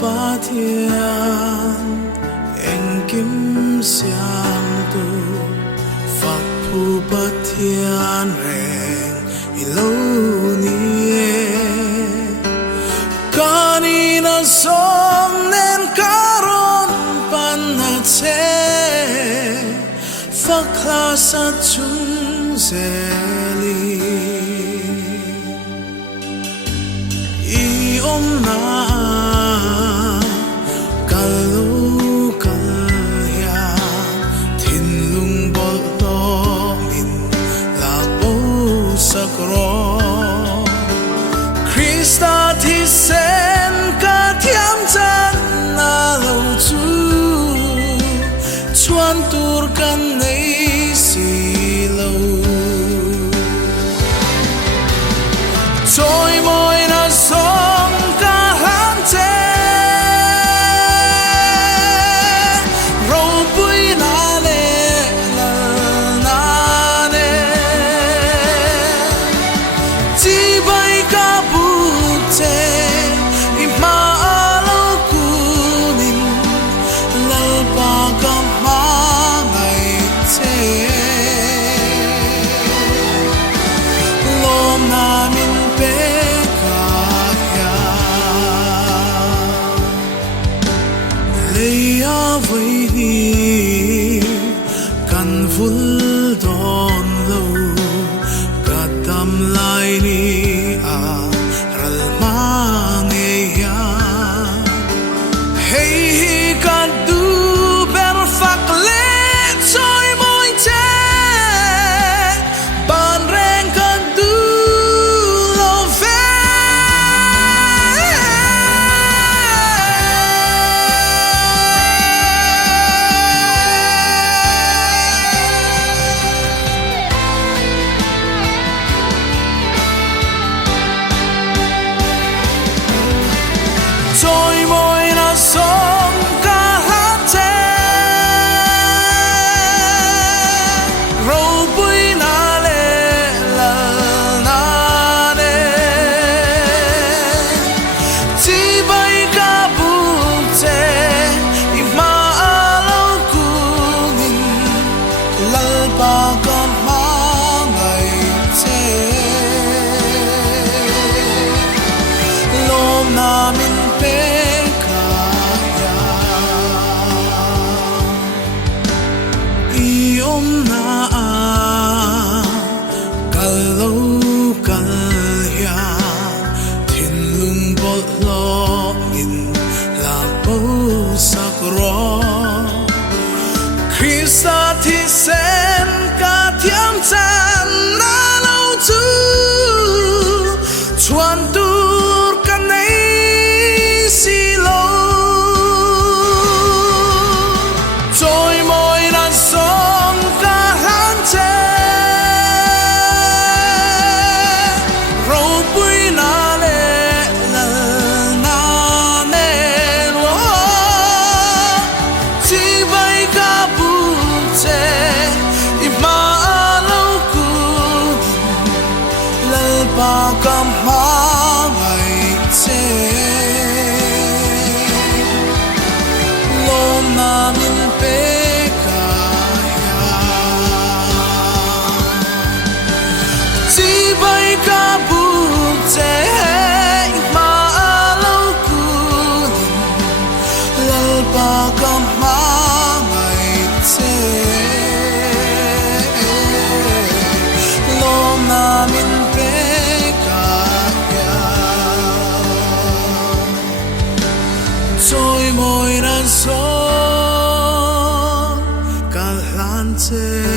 ba thiên anh kim xiang tu phật thu ba thiên rèn lâu nie kanina song nên karon pan na che phật la sa chung zeli i na Krista thì sen cả thiam chân na lâu chu chuan tur kan nei si lâu trôi môi na sông cả han che râu bụi na le na ne chỉ bay cả với đi căn vun đón lâu cả tâm lại đi ral mang ya hey cả du ber phak le trôi môi che ban reng cả du lo ve trôi môi na sông cả hát che râu bụi na le na ne chỉ bay cả bụng che ima lâu kunin lal pa ka ma ngày che lom na min na kal lâu kal ya thiên lung bol lo min la bo sakro Krista thì sen cả thiam chan na lâu chu chuan tur kan nei si lo trôi môi na sông cả han che râu bụi na le na ne lo chỉ bay cả bụng che ima lâu cu lal pa ka ma ngày che lom na min pe chỉ bay cả bụng che mà lâu cu lal pa ka ma ngày che lom na min pe ka trôi môi na sông cả lan che